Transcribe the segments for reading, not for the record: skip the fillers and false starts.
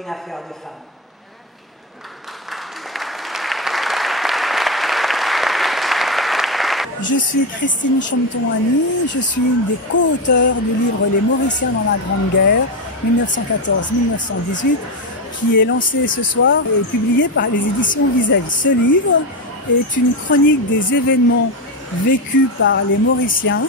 une affaire de femme. Je suis Christine Champton-Annie, je suis une des co-auteurs du livre Les Mauriciens dans la Grande Guerre, 1914-1918, qui est lancé ce soir et publié par les éditions Vis-à-Vis. Ce livre est une chronique des événements vécus par les Mauriciens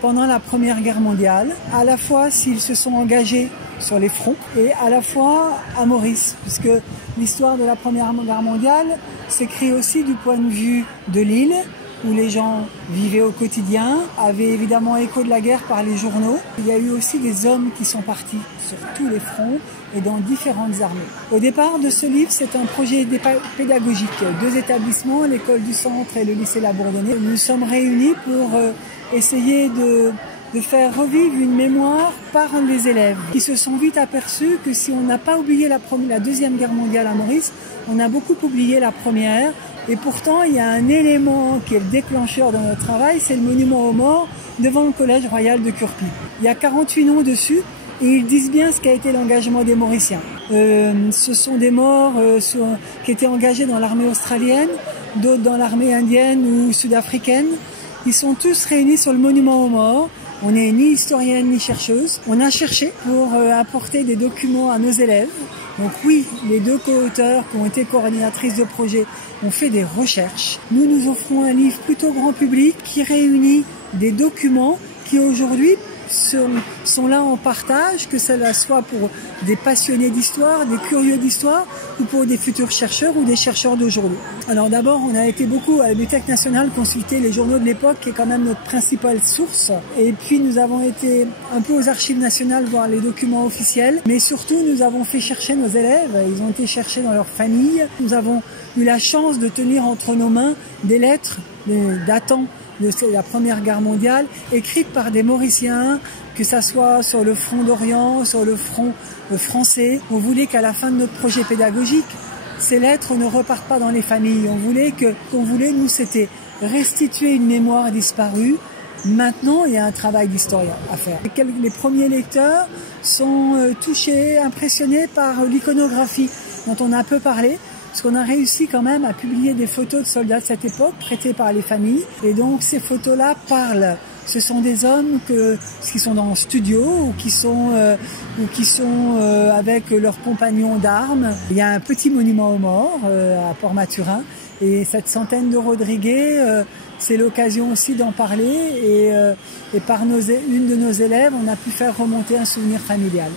pendant la Première Guerre mondiale, à la fois s'ils se sont engagés sur les fronts et à la fois à Maurice, puisque l'histoire de la Première Guerre mondiale s'écrit aussi du point de vue de l'île, où les gens vivaient au quotidien, avaient évidemment écho de la guerre par les journaux. Il y a eu aussi des hommes qui sont partis sur tous les fronts et dans différentes armées. Au départ de ce livre, c'est un projet pédagogique. 2 établissements, l'école du Centre et le lycée La Bourdonnais. Nous sommes réunis pour essayer de faire revivre une mémoire par les élèves qui se sont vite aperçus que si on n'a pas oublié la Deuxième Guerre mondiale à Maurice, on a beaucoup oublié la Première. Et pourtant, il y a un élément qui est le déclencheur de notre travail, c'est le monument aux morts devant le Collège Royal de Curpie. Il y a 48 noms dessus et ils disent bien ce qu'a été l'engagement des Mauriciens. Ce sont des morts qui étaient engagés dans l'armée australienne, d'autres dans l'armée indienne ou sud-africaine. Ils sont tous réunis sur le monument aux morts. On n'est ni historienne ni chercheuse. On a cherché pour apporter des documents à nos élèves. Donc oui, les 2 co-auteurs qui ont été coordinatrices de projet ont fait des recherches. Nous offrons un livre plutôt grand public qui réunit des documents qui aujourd'hui sont là en partage, que cela soit pour des passionnés d'histoire, des curieux d'histoire ou pour des futurs chercheurs ou des chercheurs d'aujourd'hui. Alors d'abord, on a été beaucoup à la Bibliothèque nationale consulter les journaux de l'époque, qui est quand même notre principale source. Et puis nous avons été un peu aux archives nationales voir les documents officiels. Mais surtout, nous avons fait chercher nos élèves. Ils ont été cherchés dans leur famille. Nous avons eu la chance de tenir entre nos mains des lettres datant de la Première Guerre mondiale, écrites par des Mauriciens, que ça soit sur le front d'Orient, sur le front français. On voulait qu'à la fin de notre projet pédagogique, ces lettres ne repartent pas dans les familles. Qu'on voulait, nous, c'était restituer une mémoire disparue. Maintenant, il y a un travail d'historien à faire. Les premiers lecteurs sont touchés, impressionnés par l'iconographie dont on a peu parlé. Parce qu'on a réussi quand même à publier des photos de soldats de cette époque, prêtées par les familles. Et donc ces photos-là parlent. Ce sont des hommes qui sont dans le studio ou qui sont avec leurs compagnons d'armes. Il y a un petit monument aux morts à Port-Maturin. Et cette centaine de Rodriguez, c'est l'occasion aussi d'en parler. Et par une de nos élèves, on a pu faire remonter un souvenir familial.